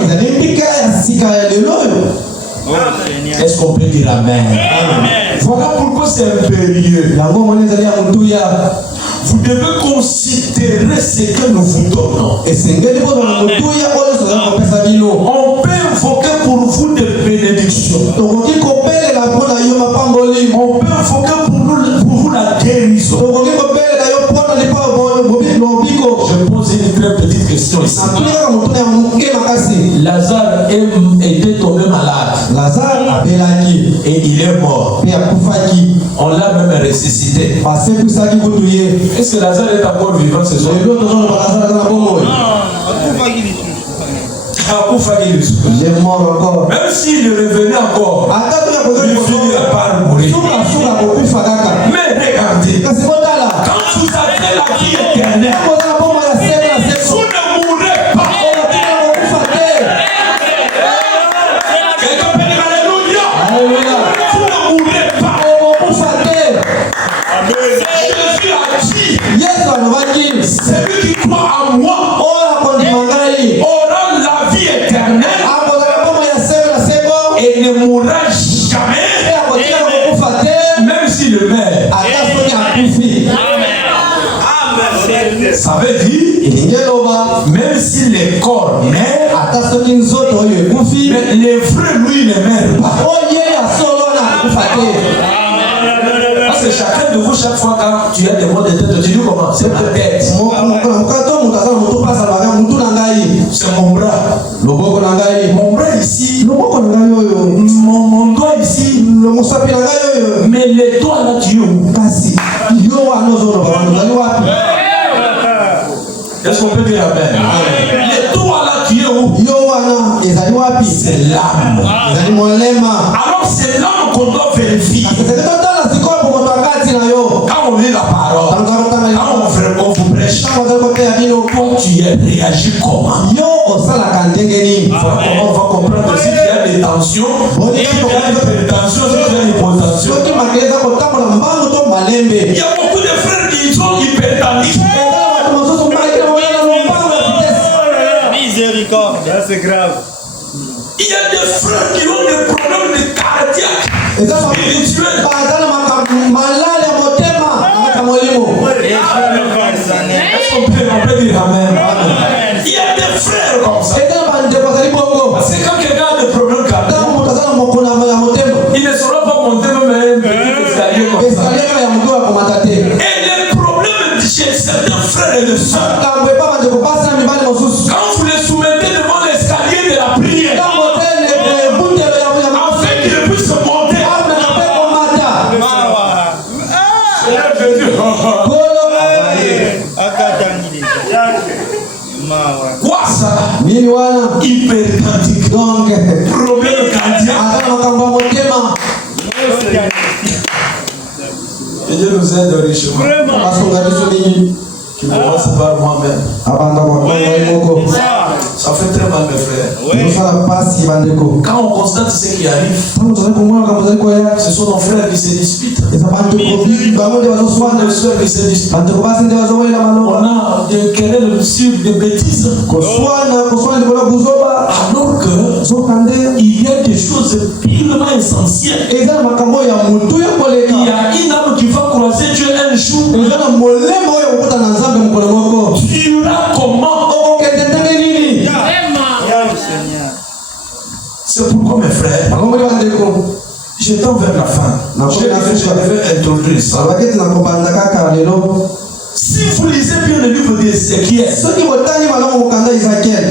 Est-ce qu'on peut dire amen? Voilà pourquoi c'est impérieux. Vous devez considérer ce que nous vous donnons. On peut invoquer pour vous des bénédictions. On peut invoquer pour vous la guérison. Je pose une très petite question ici. Lazare était tombé malade. Et il est mort. On l'a même ressuscité. Est-ce que Lazare est encore vivant ce soir? Il est mort encore. Même s'il est revenu encore, il finira par mourir. Mais regardez, quand vous avez la vie éternelle, vous ne mourrez pas. Quelqu'un peut dire Alléluia. Vous ne mourrez pas. Jésus a dit, celui qui croit en moi Ça veut dire, même si les corps meurent, mais les frères, lui, ne meurent pas. Parce que chacun de vous, chaque fois quand tu as des mots de tête, tu dis comment? C'est ma tête. C'est mon bras. Mon bras ici. Mon doigt ici. Mais les doigts là, tu es où? Est-ce qu'on peut dire amen? Les doigts là, tu es où? C'est l'âme. Alors c'est l'âme qu'on doit vérifier. Quand on lit la parole, quand on vous prêche, quand tu es réagi comment? On va comprendre si tu as des tensions, si tu as des prétentions, si tu as des hypotensions. Il y a beaucoup de frères qui sont hypertendus. Miséricorde, c'est grave. Il y a des frères qui ont des problèmes de cardiaque, spirituels. Est-ce qu'on peut dire amen? Il y a des frères comme ça. Parce que quand quelqu'un a des problèmes cardiaques, il ne saura pas monter même un petit escalier comme ça. Et les problèmes chez certains frères et sœurs, quand vous les soumettez devant l'escalier de la prière, afin qu'ils puissent monter, quoi ça? Hypertension. Problème cardiaque. Et Dieu nous aide richement. Qui commence par moi-même. Ça fait très mal, mes frères. Quand on constate ce qui arrive, ce sont nos frères qui se disputent. Nos soeurs qui se disputent. On a des querelles sur des bêtises. Alors qu'il y a des choses purement essentielles. Il y a une âme qui va croiser Dieu un jour. Tu auras comment? C'est pourquoi mes frères, je tends vers la fin. Je vais introduire ça. Si vous lisez bien le livre d'Ézéchiel,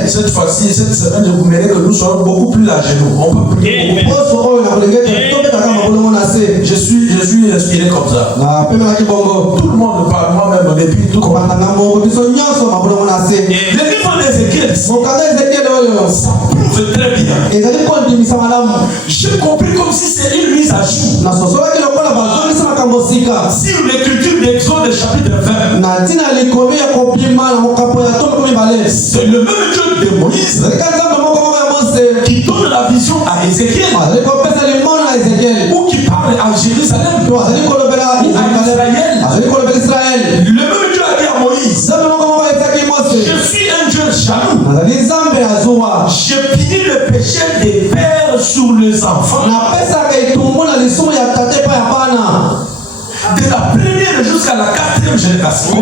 cette fois-ci, cette semaine, je vous mets que nous serons beaucoup plus à genoux. On peut prier beaucoup plus. Je suis inspiré comme ça. Tout le monde parle, moi-même, depuis tout. Le livre d'Ézéchiel, ça prouve très bien. J'ai compris comme si c'est une mise à jour. Sur l'écriture d'Exode chapitre 20. C'est le même Dieu de Moïse qui donne la vision à Ézéchiel ou qui parle à Jérusalem ou à Israël. Le même Dieu a dit à Moïse: je suis un Dieu jaloux. Je punis le péché des pères sur les enfants. De la première jusqu'à la quatrième génération.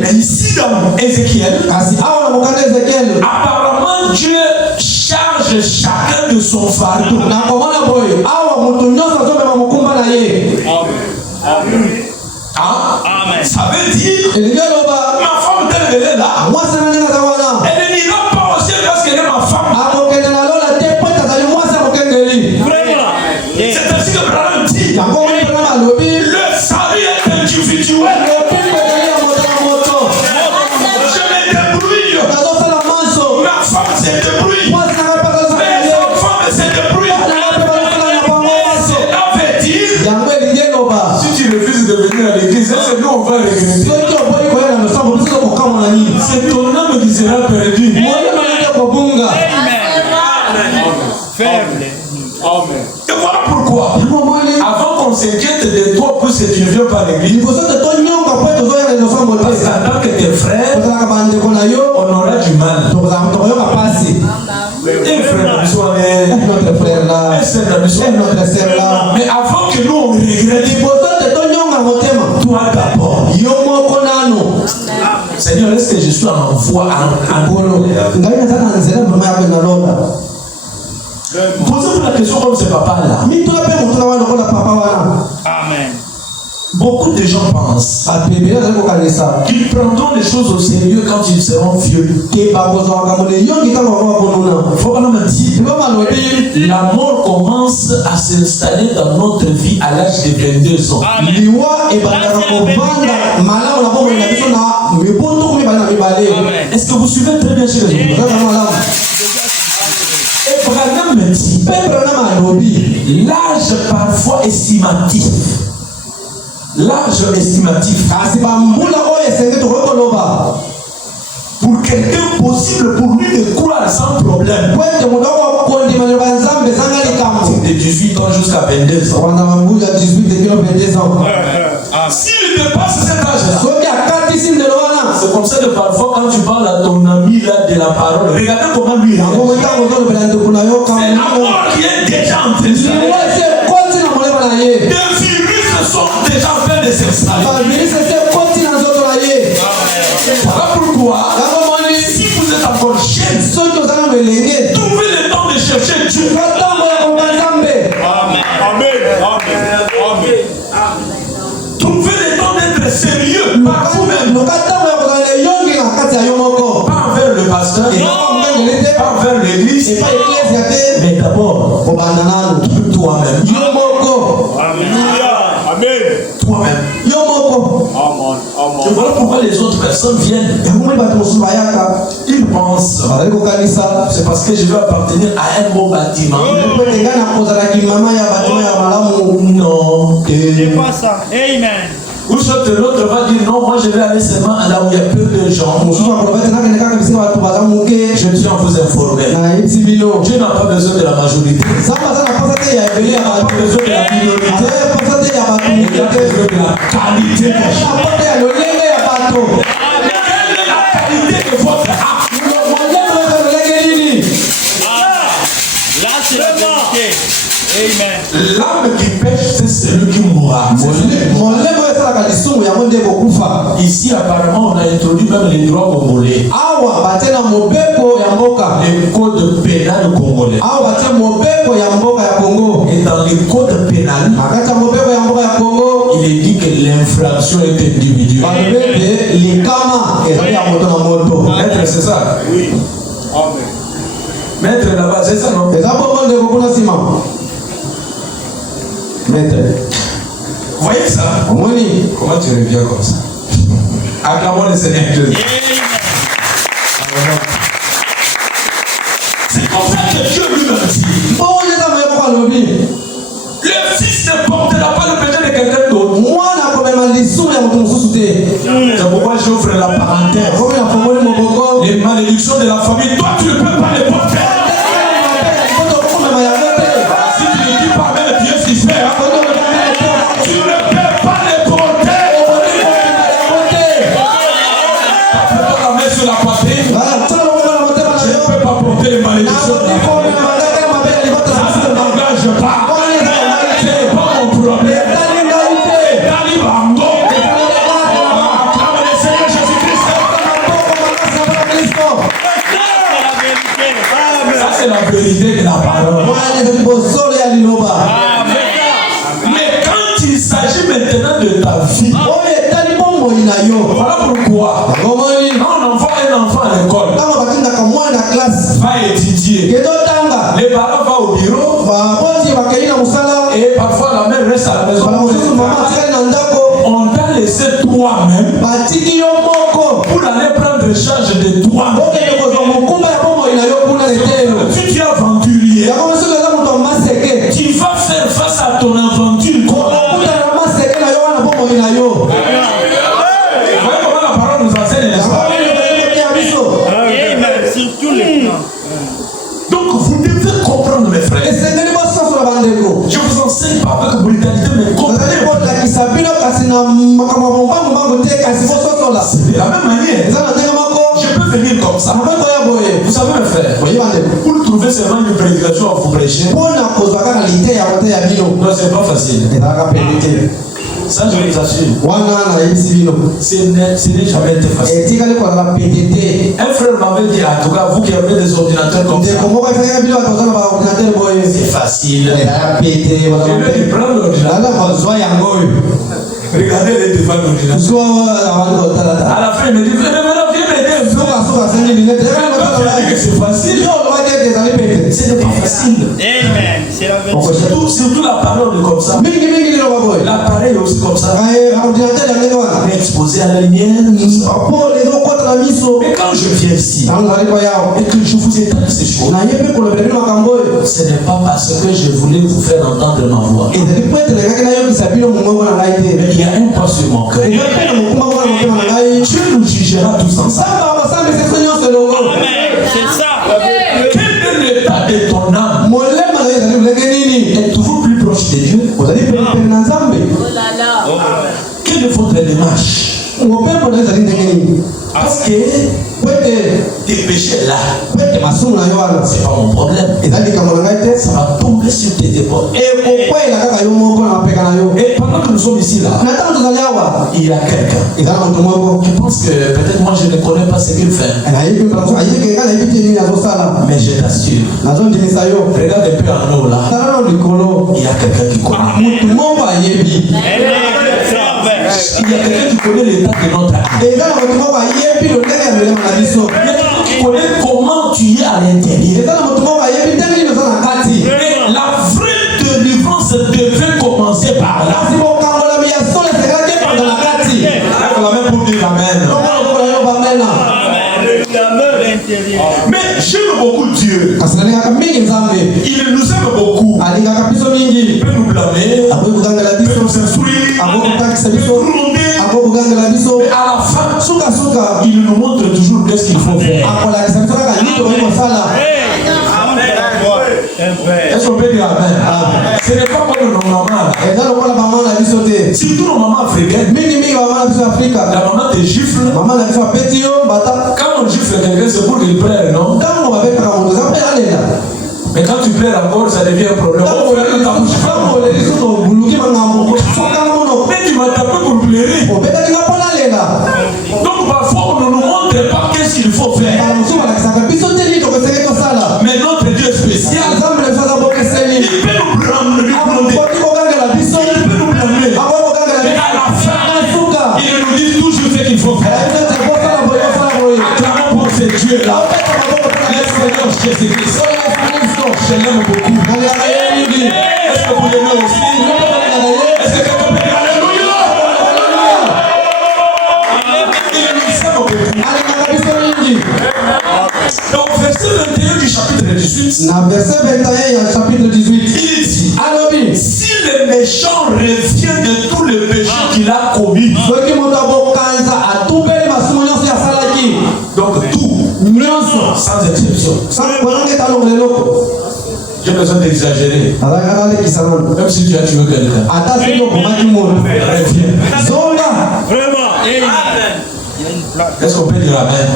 Mais ici dans Ézéchiel, apparemment Dieu charge chacun de son fardeau. Amen. Ça veut dire, ma femme telle qu'elle est là, elle n'ira pas au ciel parce qu'elle est ma femme. C'est ainsi que Branham dit, le salut est individuel. Je me débrouille. Ma femme se débrouille. Mes enfants se débrouillent. Cela veut dire, si tu refuses de venir à l'église, c'est nous on va regretter. C'est ton âme qui sera perdue. Faible. Amen. Et voilà pourquoi, avant qu'on s'inquiète de toi pour que tu ne viens pas à l'église, parce qu'en tant que tes frères, on aura du mal. Et frère, notre frère là, notre sœur là. Mais avant que nous on regrette, toi d'abord, Seigneur, est-ce que je suis en voie en Polo. Ngai na zana nzela mama ya kwenda lola. Posez-vous la question comme ce papa-là. Mi to pe mo to wana ko la papa wana. Amen. Beaucoup de gens pensent Apebela za ko kanisa. qu'ils prendront les choses au sérieux quand ils seront vieux. Ke ba ko zo ka mo le yongi ta ko ko nuna. Faut pas nous mentir. Ba ma lo bi La mort commence à s'installer dans notre vie à l'âge de 22 ans. Amen. liwa e ba ko banda malamu na bo na biso na mi boto ko mi ba na mi bale. Amen. Est-ce que vous suivez très bien ce que je dis? Za ka malamu. Abraham me dit, Pedro na ma lobi. l'âge parfois estimatif. L'âge estimatif. Kasi ba mbula o esenge to ko loba. Pour quelqu'un possible pour lui de croire sans problème. Kwete mo ko ko ndi ma ba nzambe zanga likambo. De 18 ans jusqu'à 22 ans. Wana mambuja 18 kilo 22 ans. S'il dépasse cet âge-là, Soki akati sim de wana. c'est comme ça que parfois quand tu parles à ton ami là de la parole, regardez comment lui Yango réagit. meta ko zo bela ndoko na yo C'est kama. la mort qui est déjà en train de se Liwa se koti na molema na ye. Des virus sont déjà en train de s'installer. Ba virus se koti na nzoto na ye. Voilà pourquoi, Yango moni si vous êtes encore jeune, soki ozana melenge. trouvez le temps de chercher Dieu. Katango ya ko nzambe. Amen. Amen. Amen. Trouvez le temps d'être sérieux par vous-même. Katango ya ko na yongi na kati ya yo moko. Pas envers le pasteur, pas envers l'église, C'est pas l'église ya te. mais d'abord Obanda nanu. toi-même. Yo moko. Alléluia. Amen. Toi-même. Yo moko. Amen. Et Amen. voilà pourquoi les autres personnes viennent. Yango moni bato mosusu bayaka. Ils pensent, Bazali kokanisa. c'est parce que je vais appartenir à un bon bâtiment. Po ete ngai nakozalaki mama ya bato ya malamu. Non. C'est pas ça. Amen. Ou soit l'autre va dire non, moi je vais aller seulement là où il y a peu de gens. mosusu akoloba ete nakende kaka bisika bato baza moke. Je tiens à vous informer. Nayebisi bino. Dieu n'a pas besoin de la majorité. Nzambe aza na posa te ya ebele ya Il n'a bato. pas besoin de la minorité. Aza na posa te ya bato Il moke a te. besoin de la qualité. Aza na posa ya lolenge ya bato. Quelle est la qualité de votre âme? Molemo eza lolenge nini? Là, c'est la vérité. Amen. L'âme qui pêche, c'est celui qui mourra. Molemo esalaka lisumu yango nde kokufa. Ici, apparemment, on a introduit même les droits congolais. Awa batie na mobeko ya mboka. Le code pénal congolais. Awa batie mobeko ya mboka ya Kongo. Et dans le code pénal, Nakati ya mobeko ya mboka ya Kongo. il est dit que l'infraction est individuelle. Balobi ete likama ezali ya moto na moto. Maître, c'est ça. Oui. Amen. Maître là-bas, c'est ça, non? Eza bongo ndeko kuna nsima. Maître. Vous voyez ça? Omoni. Comment tu reviens comme ça? Acclamons le Seigneur Jésus. C'est comme ça que Dieu lui-même dit. Oyo eza mayebo kalobi. Le fils ne portera pas le péché de quelqu'un d'autre. Mwana akomema lisumu ya moto mosusu te. C'est pourquoi j'ouvre la parenthèse. Oyo afongoli moboko. Les malédictions de la famille, toi tu ne peux pas les porter. Koto okomema yango te. Si tu ne dis pas même Dieu ce qu'il fait, hein, Koto okomema yango te. tu ne peux pas les porter. Prends la main sur la poitrine. Je ne peux pas porter les malédictions de la famille. Ça ne m'engage pas. C'est pas mon problème. Dali Bango. Acclame le Seigneur Jésus-Christ. Ça c'est la vérité de la parole. Mais quand il s'agit maintenant de ta vie, voilà pourquoi quand on envoie un enfant à l'école, va étudier, les parents vont au bureau et parfois la mère reste à la maison. On t'a laissé toi-même pour aller prendre charge de toi. Si tu es aventurier, tu vas faire face à ton aventure. Vous voyez comment la parole nous enseigne, n'est-ce pas? Amen. Sur tous les plans. Donc vous devez comprendre, mes frères. Je vous enseigne pas avec brutalité, mais comprenez. C'est de la même manière. Je peux venir comme ça. Vous savez, mes frères, pour trouver seulement une prédication à vous prêcher, non, c'est pas facile. Ça, je vous assure. Ce n'est jamais été facile. Un frère m'avait dit, en tout cas, vous qui avez des ordinateurs comme ça, c'est facile. Je lui ai dit, prends l'ordinateur. Regardez les devants de l'ordinateur. À la fin, il me dit, viens m'aider. C'est facile. Ce n'est pas facile. Amen. C'est la vérité. Surtout la parole est comme ça. L'appareil est aussi comme ça. Exposé à la lumière. Mais quand je viens ici et que je vous étale ces choses, ce n'est pas parce que je voulais vous faire entendre ma voix. Mais il y a un point sur mon cœur. Dieu nous jugera tous ensemble. C'est ça. Quel est l'état de ton âme? Est toujours plus proche de Dieu? Oh là là. Quelle est votre démarche? Parce que tes péchés là, c'est pas mon problème. Ça va tomber sur tes épaules. Et pendant que nous sommes ici là, il y a quelqu'un. Je pense que peut-être moi je ne connais pas ce qu'il fait. Mais je t'assure, regarde un peu en haut là. Il y a quelqu'un qui connaît. Il y a quelqu'un qui connaît l'état de notre âme. Qui connaît comment tu es à l'intérieur. Et la vraie délivrance devait commencer par là. Pour dire amen. Mais j'aime beaucoup Dieu. Il nous aime beaucoup. Il peut nous blâmer, il peut nous instruire, mais à la fin, il nous montre toujours qu'est-ce qu'il faut faire. Est-ce qu'on peut dire amen? Ce n'est pas comme nos mamans. Surtout nos mamans africaines. La maman te gifle. Quand on gifle quelqu'un, c'est pour qu'il pleure, non? Mais quand tu pleures encore, ça devient un problème. Mais tu m'as tapé pour pleurer. Donc parfois on ne nous montre pas qu'est-ce qu'il faut faire. Mais notre Dieu est spécial. Il peut nous blâmer. Il peut nous blâmer. Mais à la fin, il nous dit toujours ce qu'il faut faire. Acclamons pour ce Dieu-là. Le Seigneur Jésus-Christ. Je l'aime beaucoup. Est-ce que vous l'aimez aussi? Est-ce que quelqu'un peut dire Alléluia? Il nous aime beaucoup. Donc, verset 21 du chapitre 18. Il dit, si le méchant revient de tout le péché qu'il a commis, donc tout, sans exception. J'ai besoin d'exagérer. Même si tu as tué quelqu'un. Reviens. Vraiment. Est-ce qu'on peut dire amen?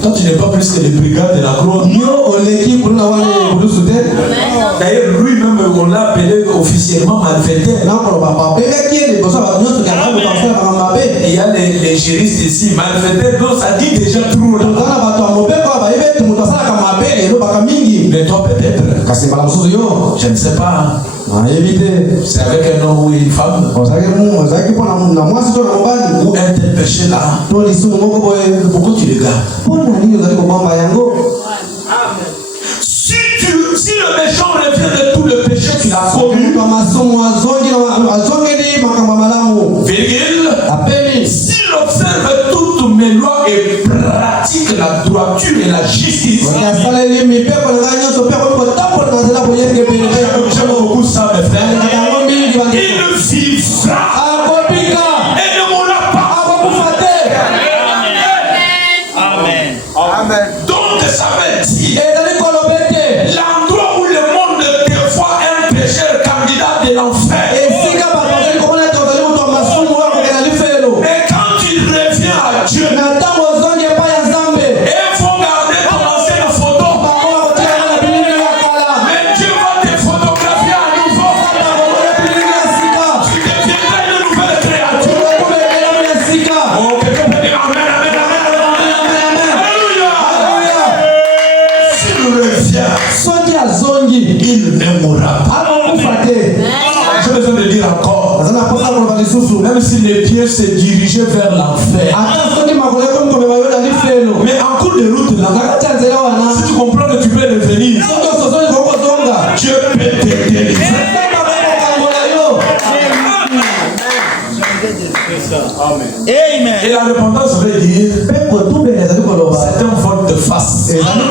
Toi, tu n'es pas plus que les brigades de la gloire. D'ailleurs, lui-même, on l'a appelé officiellement malfaiteur. Il y a les juristes ici, malfaiteur, donc ça dit déjà trop. Mais toi, peut-être, je ne sais pas. C'est avec un homme ou une femme. Ou un tel péché là. Pourquoi tu le gardes? Si le méchant revient de tout le péché qu'il a commis, s'il observe toutes mes lois et pratique la droiture et la justice, j'aime beaucoup ça, mes frères, il vivra et ne mourra pas. Amen. Donc ça veut dire l'endroit où le monde te voit un pécheur candidat de l'enfer. Et quand tu reviens à Dieu, et faut garder ton ancienne photo, mais Dieu va te photographier à nouveau. Tu deviendras une nouvelle Même si les pieds se dirigeaient vers l'enfer. Mais en cours de route là, si tu comprends que tu peux revenir, Dieu peut te délivrer. Amen. Et la repentance veut dire c'est un vote de face. Amen.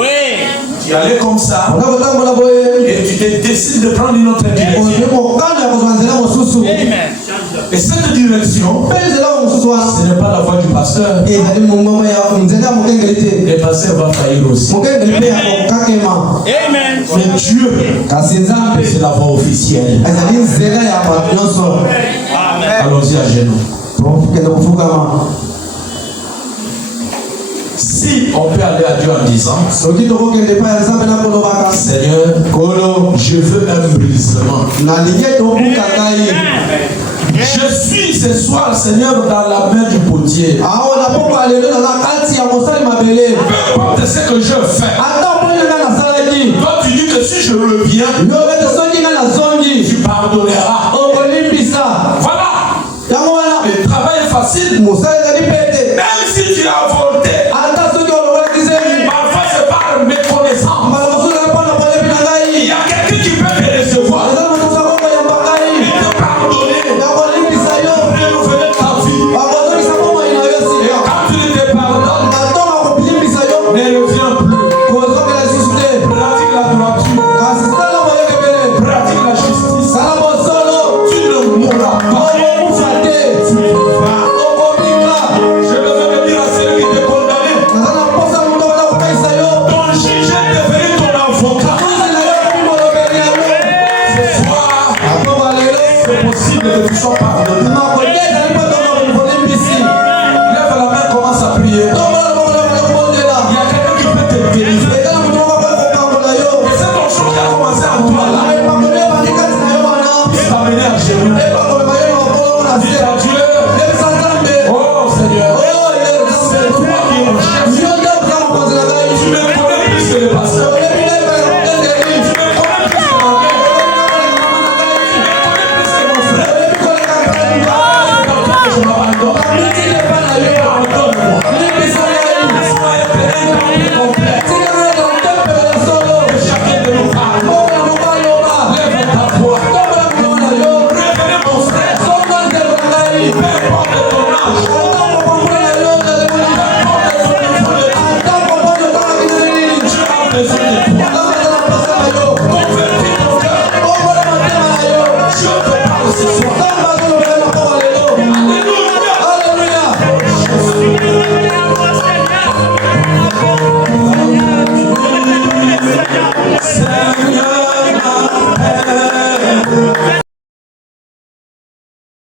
Oui. Tu allais comme ça et tu te décides de prendre une autre direction. Amen. Et cette direction, ce n'est pas la voie du pasteur. Le pasteur va faillir aussi. Amen. Mais Dieu, c'est la voie officielle. Amen. Allons-y à genoux. Si on peut aller à Dieu en disant, Seigneur, je veux un brisement. Je suis ce soir, Seigneur, dans la main du potier. Peu importe ce que je fais. Toi, tu dis que si je reviens, tu pardonneras. Voilà. Le travail est facile. Même si tu as volté, parfois c'est par méconnaissance. Il y a quelqu'un qui peut te recevoir. Il te pardonner. Renouveler ta vie. Et quand tu te pardonnes, ne reviens plus. Pratique la droiture. Pratique la justice. Tu ne mourras pas. Tu vivras. Je devais dire à celui qui te condamné, ton juge est devenu ton avocat. Ce soir, c'est possible que tu sois pardonné. Lève la main, commence à prier. Il y a quelqu'un qui peut te délivrer. Et c'est ton choix qui a commencé en toi.